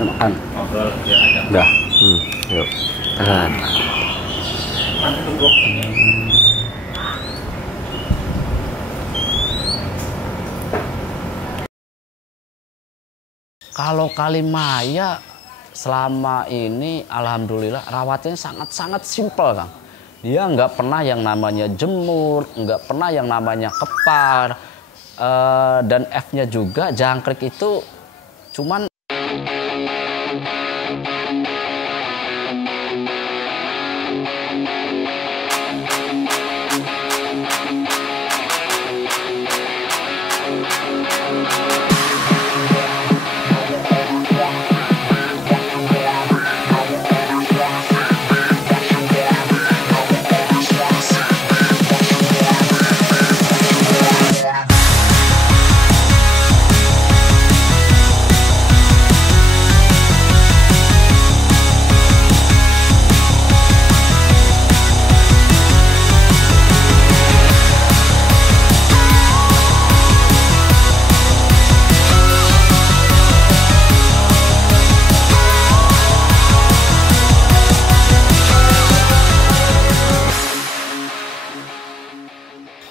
Makan. Ngobrol ya ada. Udah. Yuk. Tahan. Kalau Kalimaya selama ini alhamdulillah rawatnya sangat-sangat simpel, Kang. Dia nggak pernah yang namanya jemur, nggak pernah yang namanya kepar, dan F-nya juga jangkrik itu cuman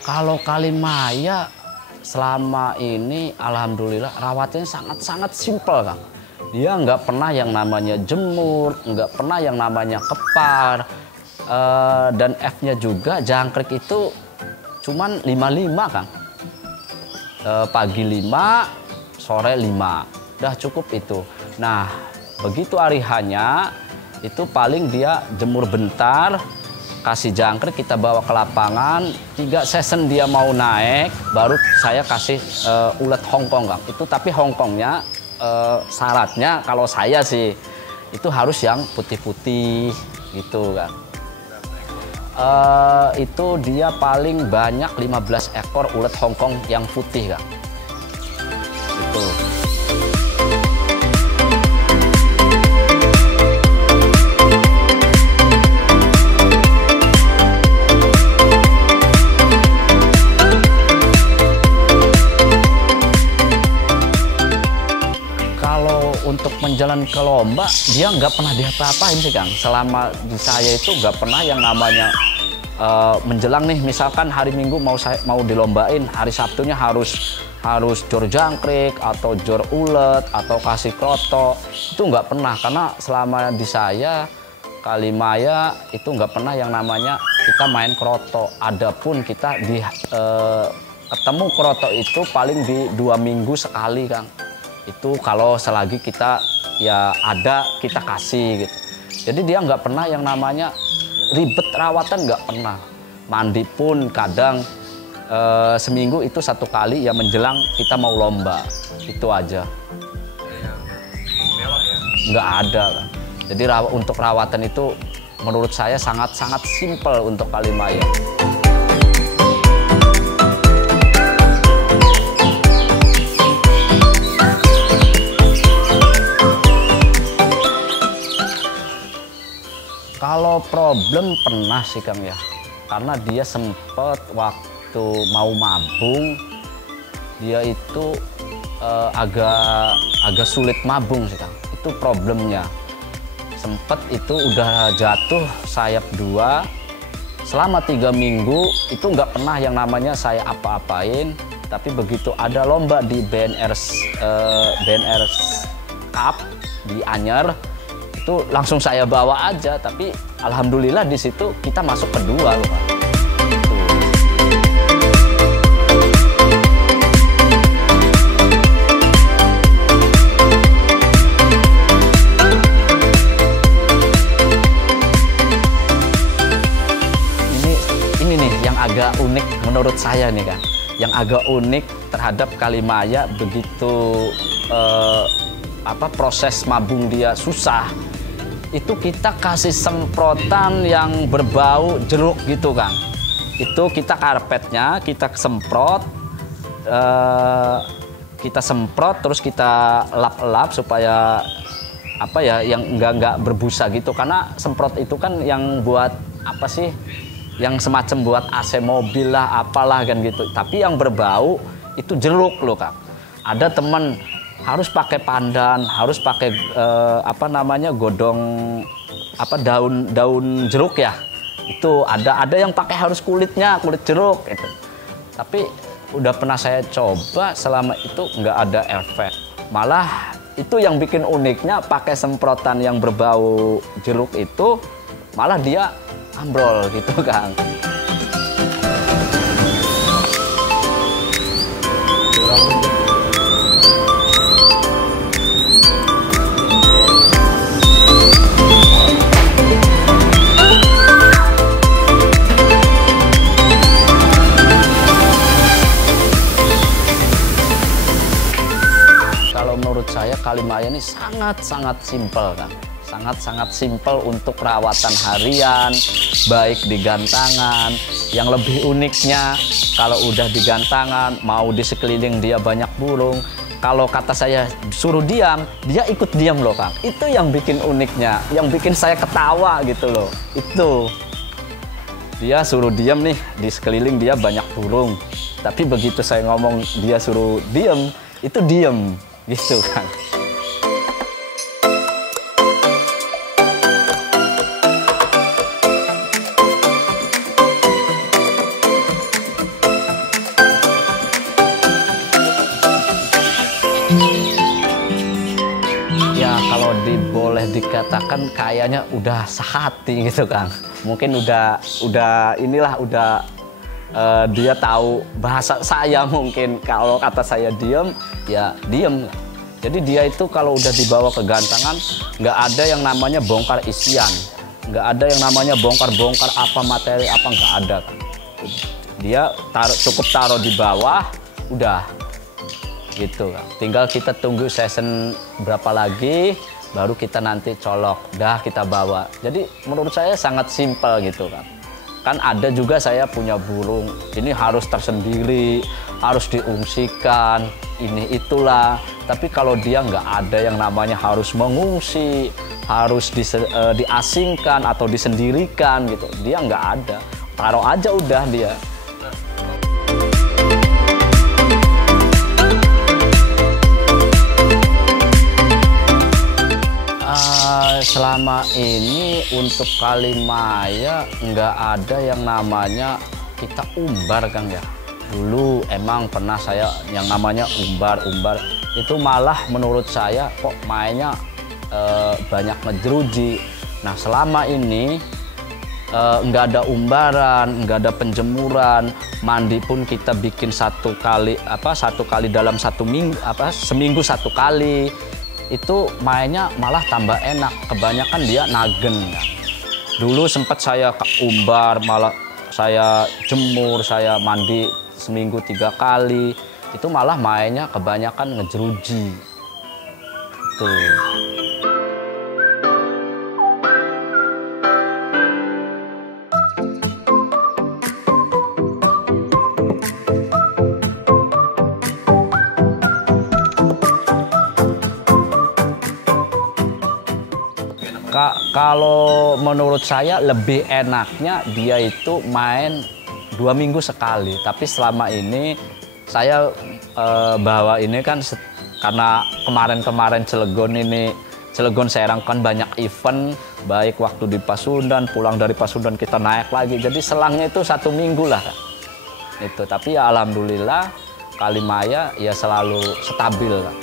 kalau Kalimaya selama ini alhamdulillah rawatnya sangat-sangat simpel, Kang. Dia nggak pernah yang namanya jemur, nggak pernah yang namanya kepar, dan F-nya juga jangkrik itu cuman 5-5, Kang. Pagi 5, sore 5, udah cukup itu. Nah, begitu hari hanya itu paling dia jemur bentar, kasih jangkrik, kita bawa ke lapangan, 3 season dia mau naik, baru saya kasih ulet Hongkong, Kang. Itu tapi Hongkongnya syaratnya kalau saya sih itu harus yang putih-putih gitu, Kang. Itu dia paling banyak 15 ekor ulet Hongkong yang putih, Kang. Itu. Untuk menjalani ke lomba, dia nggak pernah diapa-apain sih, Kang. Selama di saya itu nggak pernah yang namanya menjelang nih, misalkan hari Minggu mau dilombain, hari Sabtunya harus jor jangkrik atau jor ulet atau kasih kroto, itu nggak pernah. Karena selama di saya Kalimaya itu nggak pernah yang namanya kita main kroto. Adapun kita ketemu kroto itu paling di 2 minggu sekali, Kang. Itu kalau selagi kita ya ada kita kasih gitu. Jadi dia nggak pernah yang namanya ribet rawatan, nggak pernah. Mandi pun kadang seminggu itu 1 kali ya menjelang kita mau lomba, itu aja. Nggak ada, kan. Jadi untuk rawatan itu menurut saya sangat-sangat simpel untuk Kalimaya. Kalau problem pernah sih, Kang, ya. Karena dia sempet waktu mau mabung, dia itu agak sulit mabung sih, Kang. Itu problemnya. Sempet itu udah jatuh sayap 2. Selama 3 minggu itu nggak pernah yang namanya saya apa-apain. Tapi begitu ada lomba di BNR Cup di Anyer, itu langsung saya bawa aja, tapi alhamdulillah di situ kita masuk kedua loh, Pak. Ini nih yang agak unik menurut saya nih, Kang. Yang agak unik terhadap Kalimaya begitu proses mabung dia susah. Itu kita kasih semprotan yang berbau jeruk gitu, Kang. Itu kita karpetnya kita semprot, terus kita lap-lap supaya yang enggak berbusa gitu. Karena semprot itu kan yang buat yang semacam buat AC mobil lah, apalah kan gitu. Tapi yang berbau itu jeruk loh, Kang. Ada teman harus pakai pandan, harus pakai apa namanya, godong apa, daun jeruk ya. Itu ada yang pakai harus kulit jeruk itu. Tapi udah pernah saya coba, selama itu nggak ada efek. Malah itu yang bikin uniknya, pakai semprotan yang berbau jeruk itu malah dia ambrol gitu, Kang. Menurut saya Kalimaya ini sangat-sangat simpel, kan. Sangat-sangat simpel untuk perawatan harian, baik di gantangan. Yang lebih uniknya, kalau udah di gantangan, mau di sekeliling dia banyak burung. Kalau kata saya suruh diam, dia ikut diam loh, Kang. Itu yang bikin uniknya, yang bikin saya ketawa gitu loh. Itu. Dia suruh diam nih, di sekeliling dia banyak burung. Tapi begitu saya ngomong dia suruh diam, itu diam. Gitu, kan. Ya kalau boleh dikatakan kayaknya udah sehati gitu, Kang. Mungkin udah dia tahu bahasa saya. Mungkin kalau kata saya diem, ya diem. Jadi dia itu kalau udah dibawa ke gantangan, nggak ada yang namanya bongkar isian, nggak ada yang namanya bongkar-bongkar apa materi apa, nggak ada. Dia cukup taruh di bawah, udah gitu. Tinggal kita tunggu season berapa lagi, baru kita nanti colok, dah kita bawa. Jadi menurut saya sangat simpel gitu, kan. Kan ada juga saya punya burung, ini harus tersendiri, harus diungsikan, ini itulah. Tapi kalau dia nggak ada yang namanya harus mengungsi, harus diasingkan atau disendirikan gitu. Dia nggak ada, taruh aja udah dia. Selama ini untuk Kalimaya nggak ada yang namanya kita umbar, Kang, ya. Dulu emang pernah saya yang namanya umbar itu malah menurut saya kok mainnya banyak ngejeruji. Nah selama ini nggak ada umbaran, nggak ada penjemuran, mandi pun kita bikin satu kali dalam seminggu satu kali. Itu mainnya malah tambah enak, kebanyakan dia nagen, kan. Dulu sempat saya umbar, malah saya jemur, saya mandi seminggu 3 kali, itu malah mainnya kebanyakan ngejeruji. Tuh. Kalau menurut saya lebih enaknya dia itu main 2 minggu sekali. Tapi selama ini saya bawa ini kan karena kemarin Cilegon Serang kan banyak event, baik waktu di Pasundan, pulang dari Pasundan kita naik lagi. Jadi selangnya itu 1 minggu lah, kan. Itu. Tapi ya alhamdulillah Kalimaya ya selalu stabil, kan.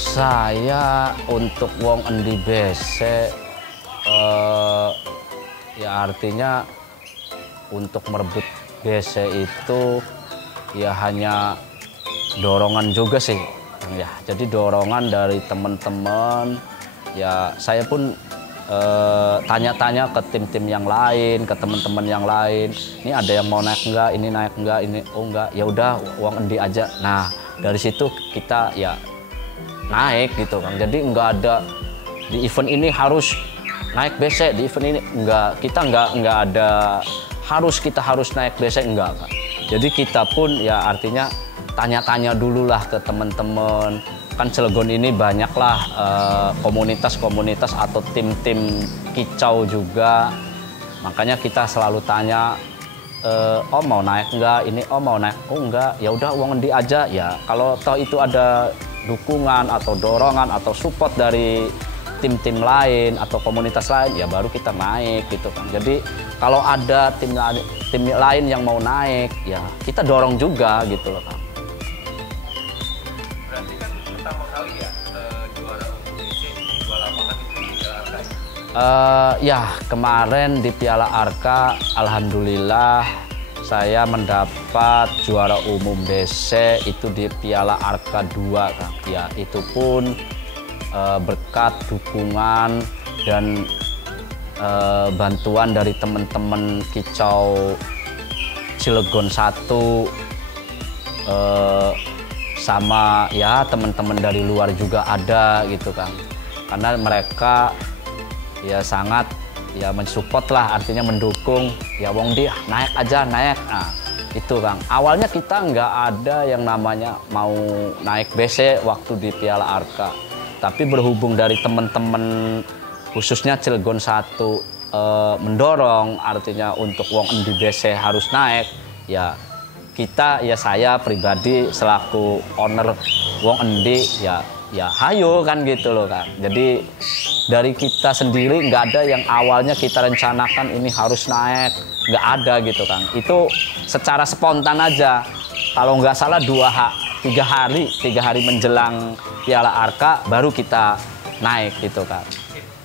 Saya untuk wong endi bese ya artinya untuk merebut bese itu ya hanya dorongan juga sih, ya. Jadi dorongan dari teman-teman, ya saya pun tanya-tanya ke tim-tim yang lain, ke teman-teman yang lain. Ini ada yang mau naik enggak? Ini naik enggak? Ini oh enggak. Ya udah uang endi aja. Nah dari situ kita ya naik gitu Kang. Jadi enggak ada di event ini harus naik BC, di event ini enggak. Kita enggak ada kita harus naik BC enggak Kang. Jadi kita pun ya artinya tanya-tanya dulu lah ke teman-teman. Kan Cilegon ini banyaklah komunitas-komunitas atau tim-tim kicau juga. Makanya kita selalu tanya, oh mau naik enggak? Ini oh mau naik? Oh enggak. Ya udah uang endi aja ya. Kalau toh itu ada dukungan atau dorongan atau support dari tim-tim lain atau komunitas lain ya baru kita naik gitu kan. Jadi kalau ada tim lain yang mau naik ya kita dorong juga gitu loh Kang. Berarti kan pertama kali ya juara umum BC di dua lapangan itu di Piala Arka ya? Ya kemarin di Piala Arka alhamdulillah saya mendapat juara umum BC itu di Piala Arka 2 Kang. Ya itu pun berkat dukungan dan bantuan dari teman-teman kicau Cilegon 1 sama ya teman-teman dari luar juga ada gitu Kang. Karena mereka ya sangat ya mensupport lah, artinya mendukung ya wong di naik aja naik. Nah itu Kang, awalnya kita nggak ada yang namanya mau naik BC waktu di Piala Arka, tapi berhubung dari teman-teman khususnya Cilegon 1 mendorong artinya untuk wong endi BC harus naik ya kita ya saya pribadi selaku owner wong endi ya hayo kan gitu loh Kang. Jadi dari kita sendiri nggak ada yang awalnya kita rencanakan ini harus naik, nggak ada gitu Kang. Itu secara spontan aja. Kalau nggak salah 3 hari menjelang Piala Arka baru kita naik gitu Kang.